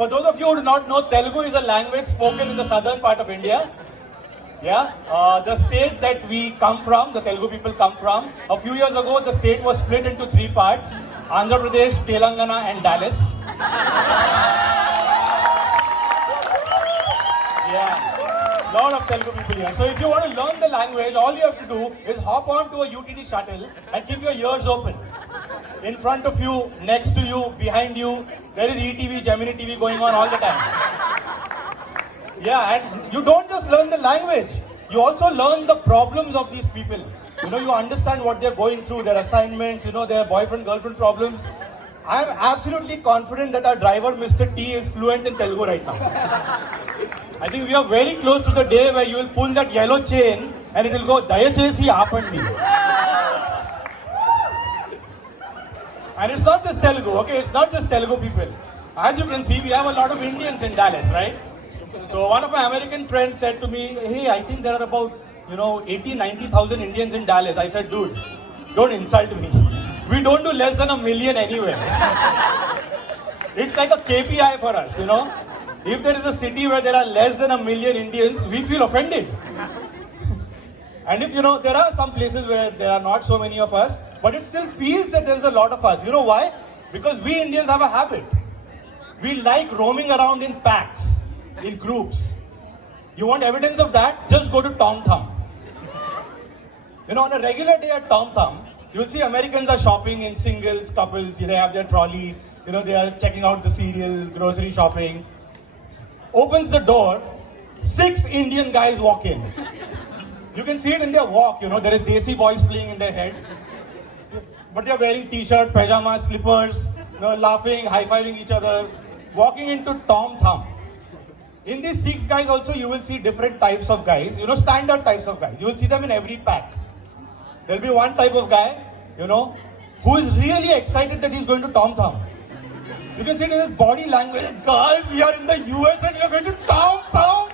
For those of you who do not know, Telugu is a language spoken in the southern part of India. Yeah, the state that we come from, the Telugu people come from. A few years ago, the state was split into three parts: Andhra Pradesh, Telangana, and Dallas. Yeah, lot of Telugu people here. So if you want to learn the language, all you have to do is hop onto a UTT shuttle and keep your ears open. In front of you, next to you, behind you, there is ETV, Gemini TV going on all the time. Yeah, and you don't just learn the language, you also learn the problems of these people. You know, you understand what they're going through, their assignments, you know, their boyfriend-girlfriend problems. I'm absolutely confident that our driver, Mr. T, is fluent in Telugu right now. I think we are very close to the day where you will pull that yellow chain and it will go, Dayachesi Aapandi. And it's not just Telugu, okay? It's not just Telugu people. As you can see, we have a lot of Indians in Dallas, right? So one of my American friends said to me, hey, I think there are about, 80-90,000 Indians in Dallas. I said, dude, don't insult me. We don't do less than 1 million anywhere. It's like a KPI for us, you know? If there is a city where there are less than 1 million Indians, we feel offended. And if, there are some places where there are not so many of us, but it still feels that there is a lot of us. You know why? Because we Indians have a habit. We like roaming around in packs, in groups. You want evidence of that? Just go to Tom Thumb. On a regular day at Tom Thumb, you will see Americans are shopping in singles, couples, they have their trolley, they are checking out the cereal, grocery shopping. Opens the door, 6 Indian guys walk in. You can see it in their walk, there is Desi boys playing in their head. But they are wearing t-shirt, pajamas, slippers, laughing, high-fiving each other, walking into Tom Thumb. In these 6 guys also, you will see different types of guys, standard types of guys. You will see them in every pack. There will be one type of guy, who is really excited that he's going to Tom Thumb. You can see it in his body language. Guys, we are in the US and we are going to Tom Thumb.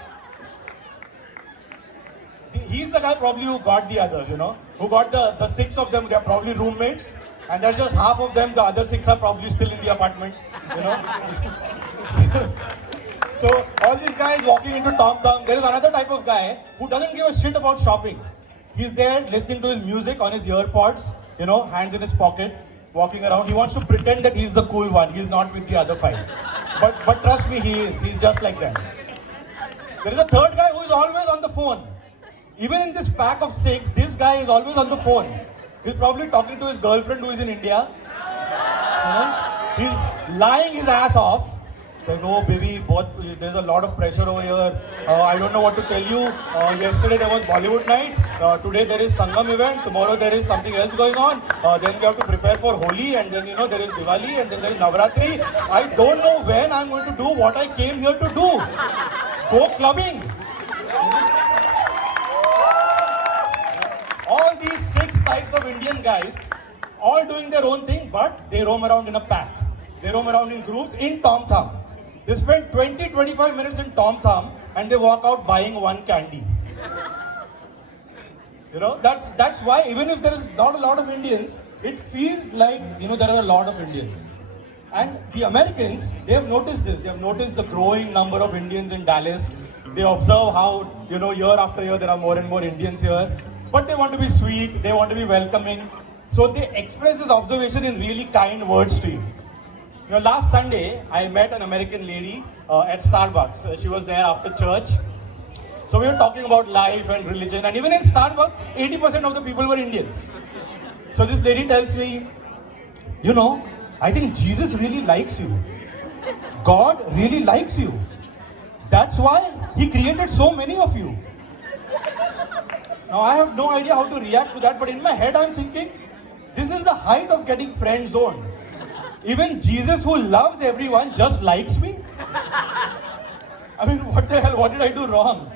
He's the guy probably who got the others, who got the 6 of them. They're probably roommates, and there's just half of them. The other 6 are probably still in the apartment, So all these guys walking into Tom Thumb. There is another type of guy who doesn't give a shit about shopping. He's there listening to his music on his earpods, hands in his pocket, walking around. He wants to pretend that he's the cool one. He's not with the other 5. But trust me, he is. He's just like them. There is a third guy who is always on the phone. Even in this pack of 6, this guy is always on the phone. He's probably talking to his girlfriend who is in India. He's lying his ass off. Like, oh baby, there's a lot of pressure over here. I don't know what to tell you. Yesterday there was Bollywood night. Today there is Sangam event. Tomorrow there is something else going on. Then we have to prepare for Holi, and then there is Diwali, and then there is Navratri. I don't know when I'm going to do what I came here to do. Go clubbing. All these 6 types of Indian guys, all doing their own thing, but they roam around in a pack. They roam around in groups in Tom Thumb. They spend 20-25 minutes in Tom Thumb and they walk out buying 1 candy. That's why even if there is not a lot of Indians, it feels like, there are a lot of Indians. And the Americans, they have noticed this. They have noticed the growing number of Indians in Dallas. They observe how, year after year, there are more and more Indians here. But they want to be sweet, they want to be welcoming. So they express this observation in really kind words to you. Last Sunday, I met an American lady at Starbucks. She was there after church. So we were talking about life and religion. And even in Starbucks, 80% of the people were Indians. So this lady tells me, I think Jesus really likes you. God really likes you. That's why He created so many of you. Now I have no idea how to react to that, but in my head I'm thinking, this is the height of getting friend zoned. Even Jesus, who loves everyone, just likes me? I mean, what the hell, what did I do wrong?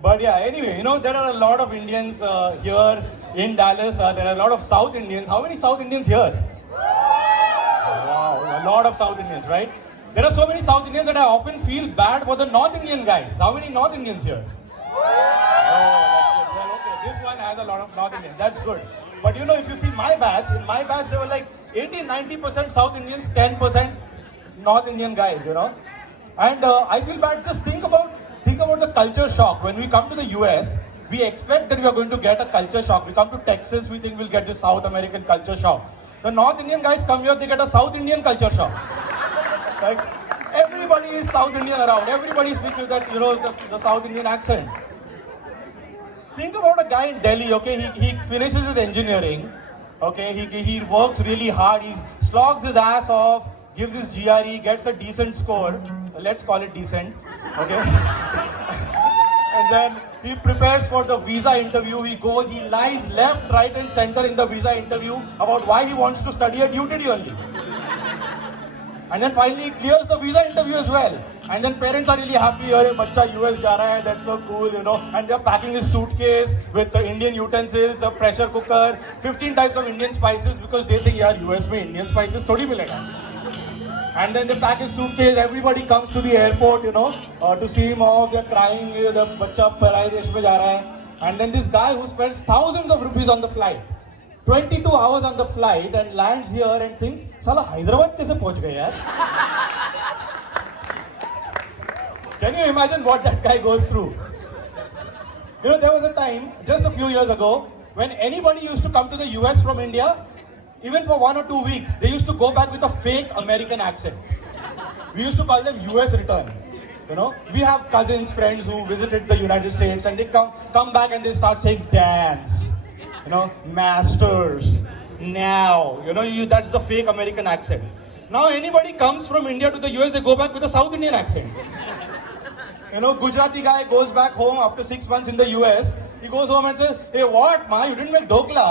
But yeah, anyway, there are a lot of Indians here in Dallas. There are a lot of South Indians. How many South Indians here? Wow, a lot of South Indians, right? There are so many South Indians that I often feel bad for the North Indian guys. How many North Indians here? Oh, that's good. Well, okay, this one has a lot of North Indians. That's good. But if you see my batch, in my batch, there were like 80-90% South Indians, 10% North Indian guys, you know. And I feel bad. Just think about the culture shock. When we come to the US, we expect that we are going to get a culture shock. We come to Texas, we think we'll get the South American culture shock. The North Indian guys come here, they get a South Indian culture shock. Like, everybody is South Indian around. Everybody speaks with that, you know, the South Indian accent. Think about a guy in Delhi, okay, he finishes his engineering, okay, he works really hard, he slogs his ass off, gives his GRE, gets a decent score, let's call it decent, okay. And then he prepares for the visa interview, he goes, he lies left, right and center in the visa interview about why he wants to study at UTD only. And then finally he clears the visa interview as well. And then parents are really happy, "Arey bacha US ja raha hai, that's so cool, you know." And they're packing his suitcase with the Indian utensils, a pressure cooker, 15 types of Indian spices because they think, yaar, US mein Indian spices thodi milega. And then they pack his suitcase, everybody comes to the airport, you know, to see him off, they're crying, the bacha parai desh mein ja raha hai. And then this guy who spends thousands of rupees on the flight, 22 hours on the flight and lands here and thinks, "Sala Hyderabad kaise pahunch gaye yaar?" Can you imagine what that guy goes through? You know, there was a time, just a few years ago, when anybody used to come to the US from India, even for 1 or 2 weeks, they used to go back with a fake American accent. We used to call them US return. You know, we have cousins, friends who visited the United States and they come back and they start saying dance, you know, masters, now, you know, that's the fake American accent. Now anybody comes from India to the US, they go back with a South Indian accent. You know, Gujarati guy goes back home after 6 months in the US. He goes home and says, "Hey, what, Ma? You didn't make dokla?"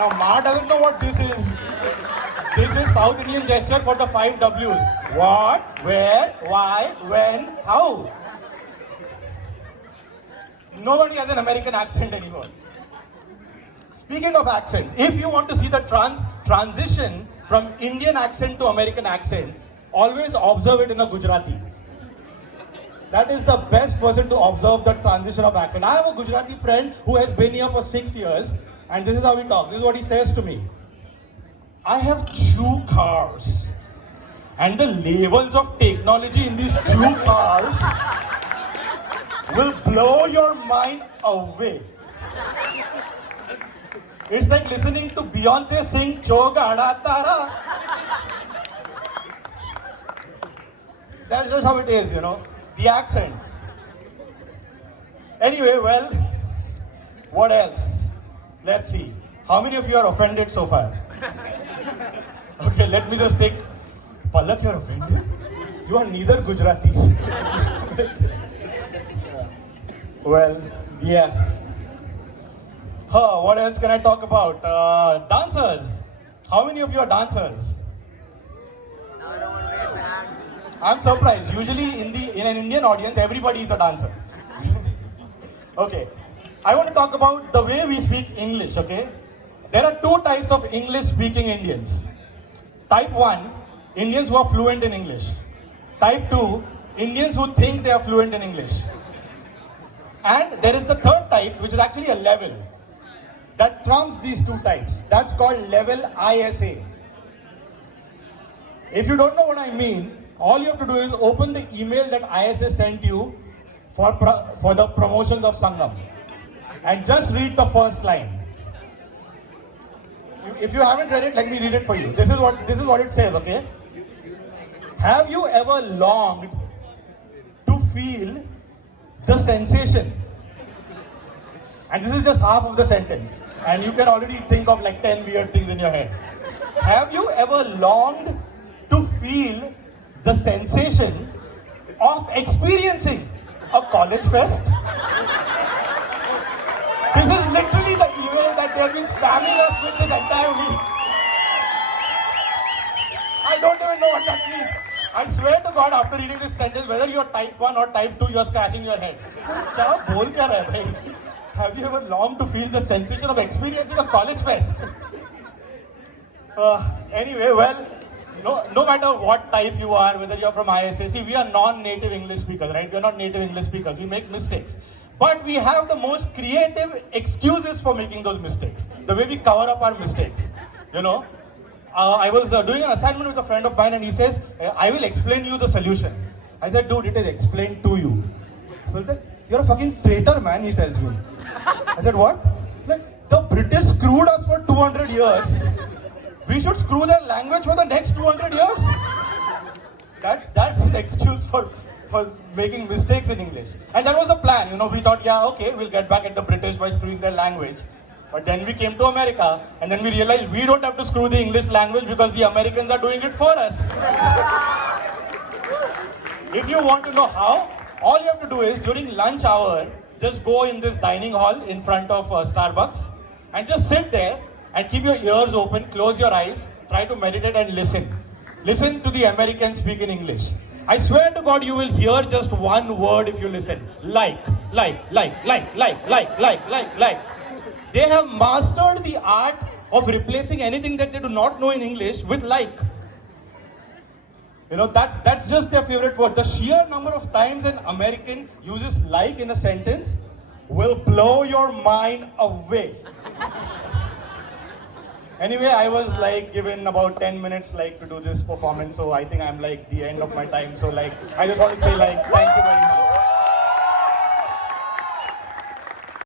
Now, Ma doesn't know what this is. This is South Indian gesture for the 5 W's. What, where, why, when, how. Nobody has an American accent anymore. Speaking of accent, if you want to see the transition from Indian accent to American accent, always observe it in a Gujarati. That is the best person to observe the transition of accent. I have a Gujarati friend who has been here for 6 years, and this is how he talks. This is what he says to me. "I have 2 cars, and the levels of technology in these 2 cars will blow your mind away." It's like listening to Beyonce sing "Chogada Tara." That's just how it is, you know, the accent. Anyway, well, what else? Let's see. How many of you are offended so far? Okay, let me just take... Palak, you're offended? You are neither Gujarati. Well, yeah. What else can I talk about? Dancers. How many of you are dancers? I'm surprised. Usually in an Indian audience, everybody is a dancer. Okay. I want to talk about the way we speak English, okay? There are 2 types of English-speaking Indians. Type 1, Indians who are fluent in English. Type 2, Indians who think they are fluent in English. And there is the 3rd type, which is actually a level that trumps these 2 types. That's called level ISA. If you don't know what I mean, all you have to do is open the email that ISA sent you for the promotions of Sangam. And just read the first line. If you haven't read it, let me read it for you. This is what it says, okay? "Have you ever longed to feel the sensation?" And this is just half of the sentence. And you can already think of like 10 weird things in your head. Have you ever longed to feel the sensation of experiencing a college fest? This is literally the email that they've been spamming us with this entire week. I don't even know what that means. I swear to God, after reading this sentence, whether you're type 1 or type 2, you're scratching your head. Kya bol kya raha hai bhai? Have you ever longed to feel the sensation of experiencing a college fest? Anyway, well, no matter what type you are, whether you're from ISA, see, we are non-native English speakers, right? We're not native English speakers. We make mistakes. But we have the most creative excuses for making those mistakes. The way we cover up our mistakes, you know? I was doing an assignment with a friend of mine and he says, I will explain you the solution. I said, dude, it is explained to you. He was like, you're a fucking traitor, man, he tells me. I said, what? Like, the British screwed us for 200 years. We should screw their language for the next 200 years? That's the excuse for making mistakes in English. And that was the plan, you know, we thought, yeah, okay, we'll get back at the British by screwing their language. But then we came to America, and then we realized we don't have to screw the English language because the Americans are doing it for us. If you want to know how, all you have to do is, during lunch hour, just go in this dining hall in front of Starbucks, and just sit there, and keep your ears open, close your eyes, try to meditate and listen. Listen to the Americans speak in English. I swear to God, you will hear just one word if you listen. Like. They have mastered the art of replacing anything that they do not know in English with like. You know, that's just their favorite word. The sheer number of times an American uses like in a sentence will blow your mind away. Anyway, I was like given about 10 minutes like to do this performance, so I think I'm like the end of my time. So like, I just want to say like, thank you very much.